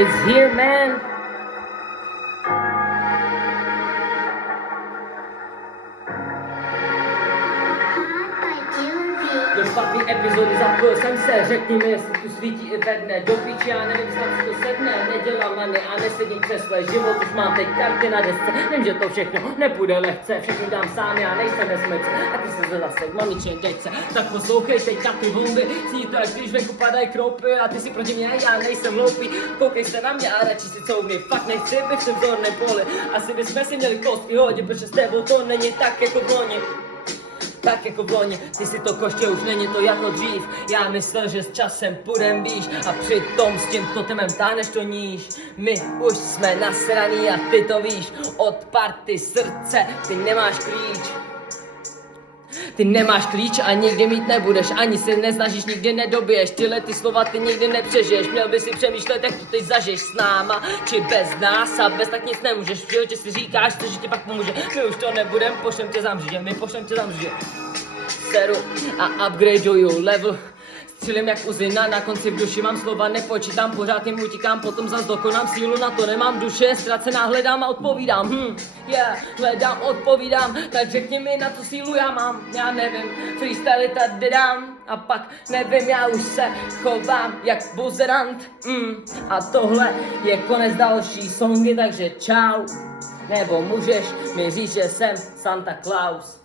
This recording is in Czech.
It's here, man. Do špatný epizody zapojil jsem se, řekni mi, jestli tu svítí i ve dne. Do piči, já nevím, snad si to sedne, nedělám lany a nesedím křesle. Život už mám teď karty na desce, vím, že to všechno nepůjde lehce. Všechny dám sám, já nejsem nesmyce a ty se zase k mamiče dejce. Tak poslouchej teďka ty vlny, sní to, jak když venku padají kroupy a ty si proti mě, já nejsem hloupý. Koukej se na mě a radši si couvni, fakt nechci být v tom zorném poli. Asi bychom si měli kost vyhodit, protože s tebou to není tak jako v loni. Tak jako v loni, ty si to koště, už není to jako dřív. Já myslel, že s časem půjdem výš a přitom s tím totemem táhneš to níž. My už jsme nasraný a ty to víš. Od party srdce, ty nemáš klíč. Ty nemáš klíč a nikdy mít nebudeš, ani si nesnažíš, nikdy nedobiješ. Tyhle ty slova ty nikdy nepřežiješ, měl by si přemýšlet, jak to teď zažiješ s náma, či bez nás a bez tak nic nemůžeš. V životě si říkáš, co že ti pak pomůže, my už to nebudem, pošlem tě za mříže, my pošlem tě za mříže. Seru a upgradeuju level. Střílím jak uzina, na konci v duši mám slova, nepočítám, pořád jim utíkám, potom zas dokonám sílu, na to nemám duše, ztracená hledám a odpovídám, hledám, odpovídám, tak řekni mi, na tu sílu já mám, já nevím, freestyle tady dám, a pak nevím, já už se chovám jak buzerant, a tohle je konec další songy, takže čau, nebo můžeš mi říct, že jsem Santa Claus.